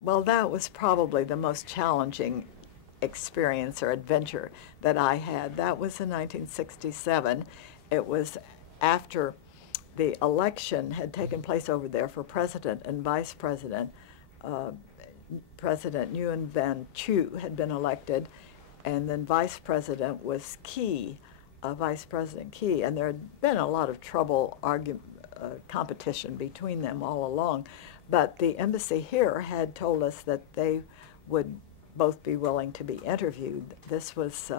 Well, that was probably the most challenging experience or adventure that I had. That was in 1967. It was after the election had taken place over there for president and vice president. Uh, President Nguyen Van Chu had been elected, and then Vice President was Key, Vice President Key, and there had been a lot of trouble, competition between them all along. But the embassy here had told us that they would both be willing to be interviewed. This was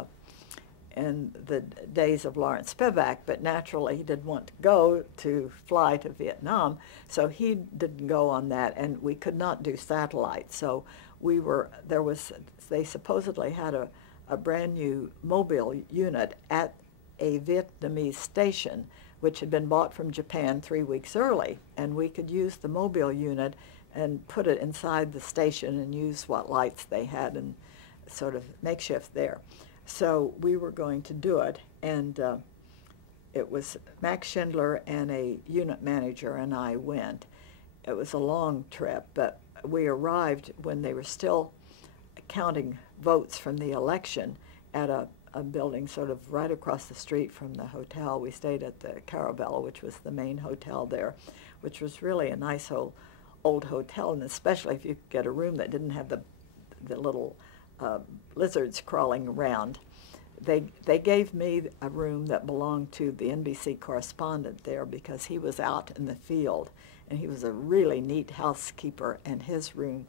in the days of Lawrence Spivak, but naturally he didn't want to go to fly to Vietnam, so he didn't go on that, and we could not do satellite. So they supposedly had a brand new mobile unit at a Vietnamese station, which had been bought from Japan 3 weeks early, and we could use the mobile unit and put it inside the station and use what lights they had and sort of makeshift there. So we were going to do it, and it was Max Schindler and a unit manager and I went. It was a long trip, but we arrived when they were still counting votes from the election at a building sort of right across the street from the hotel. We stayed at the Carabella, which was the main hotel there, which was really a nice old hotel, and especially if you could get a room that didn't have the little lizards crawling around. They gave me a room that belonged to the NBC correspondent there because he was out in the field, and he was a really neat housekeeper, and his room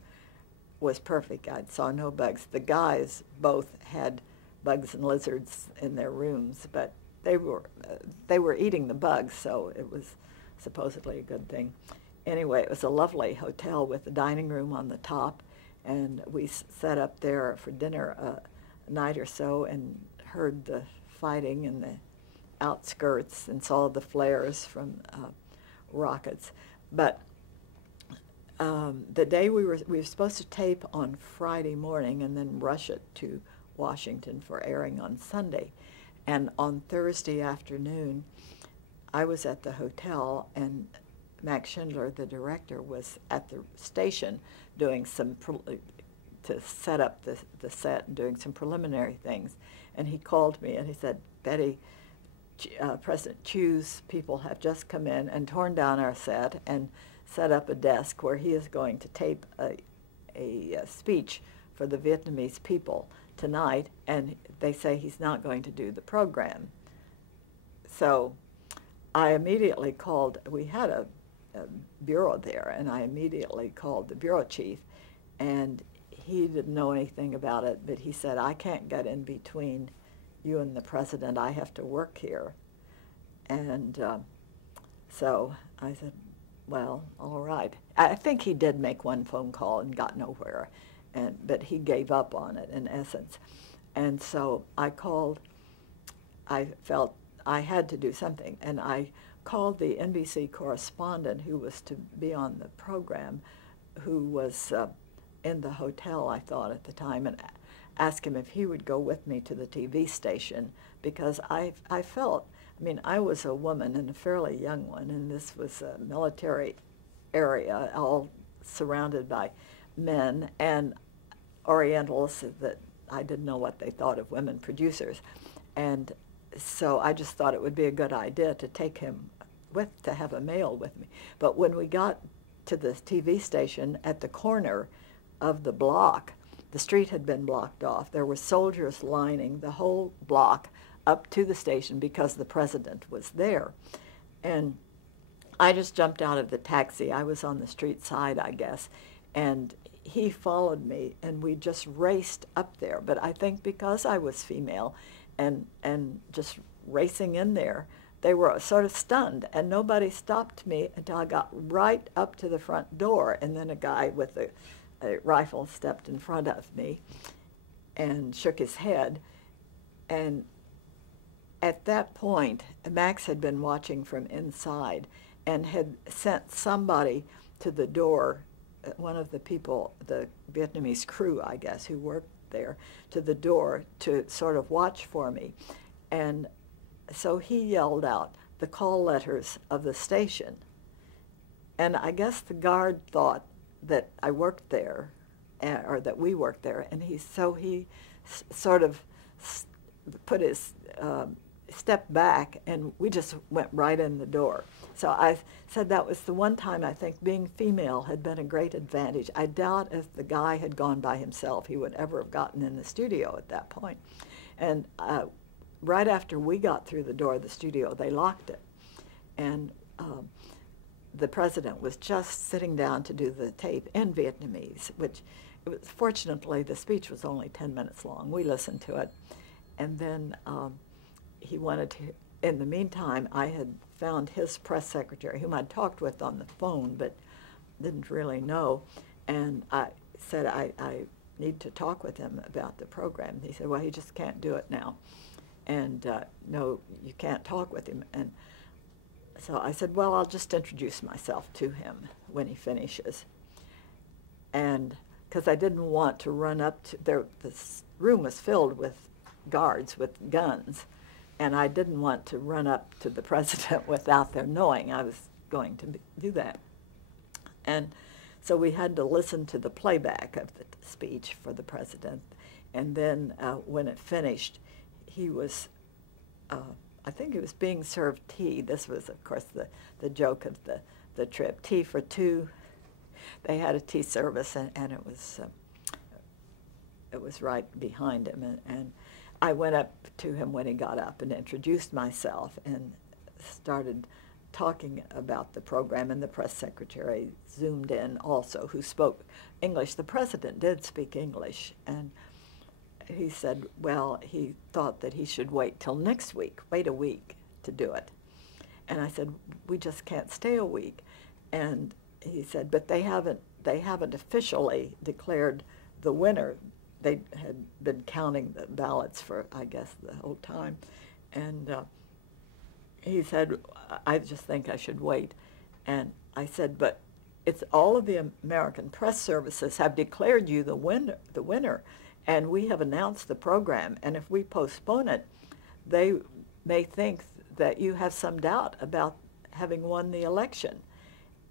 was perfect. I saw no bugs. The guys both had bugs and lizards in their rooms, but they were eating the bugs, so it was supposedly a good thing. Anyway, it was a lovely hotel with a dining room on the top, and we sat up there for dinner a night or so and heard the fighting in the outskirts and saw the flares from rockets. But the day we were supposed to tape on Friday morning and then rush it to Washington for airing on Sunday. And on Thursday afternoon, I was at the hotel, and Max Schindler, the director, was at the station doing to set up the set and doing some preliminary things. And he called me and he said, "Betty, President Chu's people have just come in and torn down our set and set up a desk where he is going to tape a speech for the Vietnamese people tonight, and they say he's not going to do the program." So I immediately called, we had a bureau there, and I immediately called the bureau chief, and he didn't know anything about it, but he said, "I can't get in between you and the president. I have to work here." And so I said, well, all right. I think he did make one phone call and got nowhere, but he gave up on it in essence. And so I felt I had to do something, and I called the NBC correspondent who was to be on the program, who was in the hotel, I thought, at the time, and asked him if he would go with me to the TV station, because I felt, I mean, I was a woman and a fairly young one, and this was a military area, all surrounded by men and Orientals that I didn't know what they thought of women producers. And so I just thought it would be a good idea to take him to have a male with me. But when we got to the TV station at the corner of the block, the street had been blocked off. There were soldiers lining the whole block up to the station because the president was there. And I just jumped out of the taxi. I was on the street side, I guess, and he followed me, and we just raced up there. But I think because I was female and just racing in there, they were sort of stunned, and nobody stopped me until I got right up to the front door, and then a guy with a rifle stepped in front of me and shook his head. And at that point, Max had been watching from inside and had sent somebody to the door, one of the people, the Vietnamese crew, I guess, who worked there, to the door to sort of watch for me. And so he yelled out the call letters of the station. And I guess the guard thought that I worked there, or that we worked there, and he sort of put his step back, and we just went right in the door. So I said that was the one time I think being female had been a great advantage. I doubt if the guy had gone by himself, he would ever have gotten in the studio at that point. And right after we got through the door of the studio, they locked it. And the president was just sitting down to do the tape in Vietnamese, which fortunately the speech was only 10 minutes long. We listened to it. And then he wanted to, in the meantime, I had found his press secretary, whom I'd talked with on the phone, but didn't really know. And I said, I need to talk with him about the program. He said, well, he just can't do it now. And no, you can't talk with him. And so I said, well, I'll just introduce myself to him when he finishes. And because I didn't want to run up to there, this room was filled with guards with guns, and I didn't want to run up to the president without their knowing I was going to do that. And so we had to listen to the playback of the speech for the president. And then when it finished, he was, I think he was being served tea. This was, of course, the joke of the trip. Tea for two. They had a tea service, and it was right behind him. And I went up to him when he got up and introduced myself and started talking about the program, and the press secretary zoomed in also, who spoke English. The president did speak English, and he said, well, he thought that he should wait till next week, wait a week to do it. And I said, we just can't stay a week. And he said, but they haven't officially declared the winner. They had been counting the ballots for, I guess, the whole time. And he said, I just think I should wait. And I said, but it's all of the American press services have declared you the winner, and we have announced the program. And if we postpone it, they may think that you have some doubt about having won the election.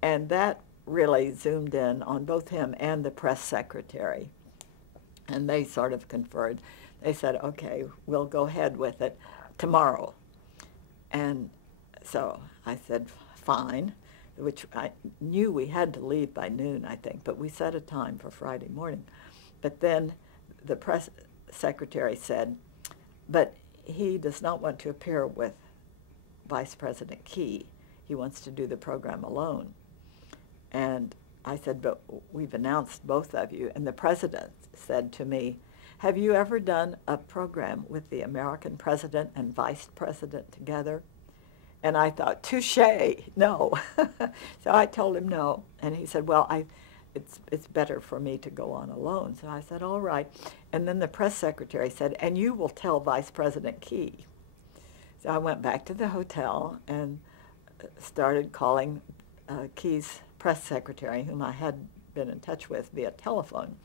And that really zoomed in on both him and the press secretary. And they sort of conferred. They said, okay, we'll go ahead with it tomorrow. And so I said, fine, which I knew we had to leave by noon, I think, but we set a time for Friday morning. But then the press secretary said, but he does not want to appear with Vice President Key. He wants to do the program alone. And I said, but we've announced both of you. And the president said to me, have you ever done a program with the American president and vice president together? And I thought, touché, no. So I told him no. And he said, well, it's better for me to go on alone. So I said, all right. And then the press secretary said, and you will tell Vice President Key. So I went back to the hotel and started calling Key's press secretary, whom I had been in touch with via telephone.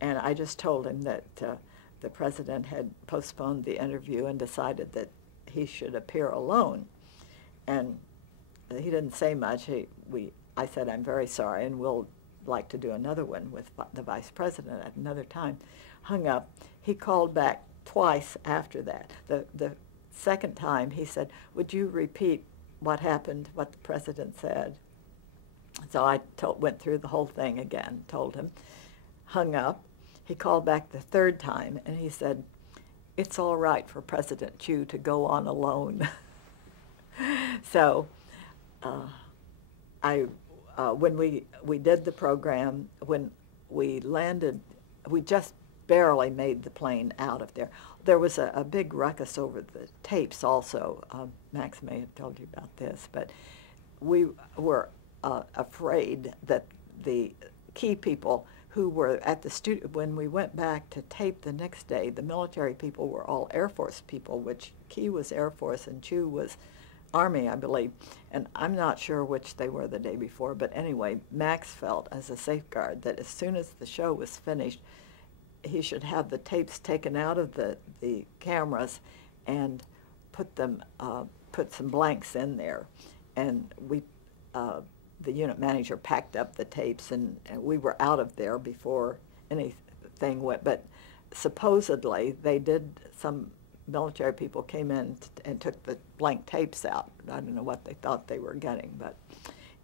And I just told him that the president had postponed the interview and decided that he should appear alone. And he didn't say much. I said, I'm very sorry, and we'll like to do another one with the vice president at another time. Hung up. He called back twice after that. The second time, he said, would you repeat what happened, what the president said? So I went through the whole thing again, told him, hung up. He called back the third time, and he said, it's all right for President Chu to go on alone. So when we did the program, when we landed, we just barely made the plane out of there. There was a big ruckus over the tapes also. Max may have told you about this, but we were afraid that the Key people who were at the studio, when we went back to tape the next day, the military people were all Air Force people, which Key was Air Force and Chu was Army, I believe. And I'm not sure which they were the day before, but anyway, Max felt as a safeguard that as soon as the show was finished, he should have the tapes taken out of the cameras and put some blanks in there. And the unit manager packed up the tapes, and we were out of there before anything went, but supposedly they did, some military people came in and took the blank tapes out. I don't know what they thought they were getting, but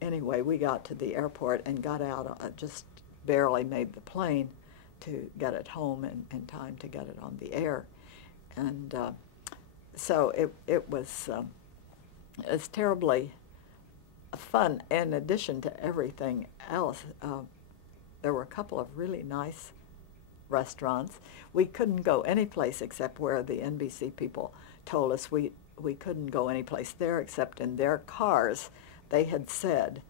anyway, we got to the airport and got out, just barely made the plane to get it home in time to get it on the air. And so it was terribly fun. In addition to everything else, there were a couple of really nice restaurants. We couldn't go any place except where the NBC people told us we couldn't go any place there except in their cars, they had said.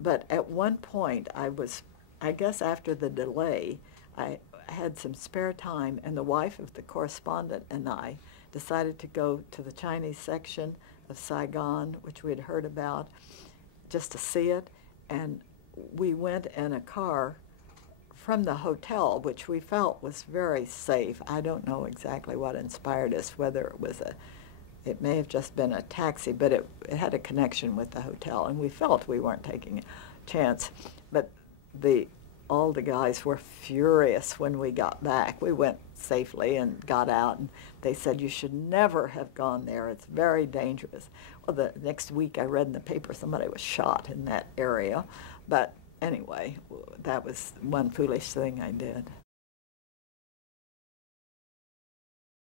But at one point, I guess after the delay, I had some spare time, and the wife of the correspondent and I decided to go to the Chinese section of Saigon, which we had heard about, just to see it. And we went in a car from the hotel, which we felt was very safe. I don't know exactly what inspired us, whether it was it may have just been a taxi, but it had a connection with the hotel, and we felt we weren't taking a chance. But all the guys were furious when we got back. We went safely and got out, and they said, you should never have gone there. It's very dangerous. Well, the next week I read in the paper somebody was shot in that area. But anyway, that was one foolish thing I did.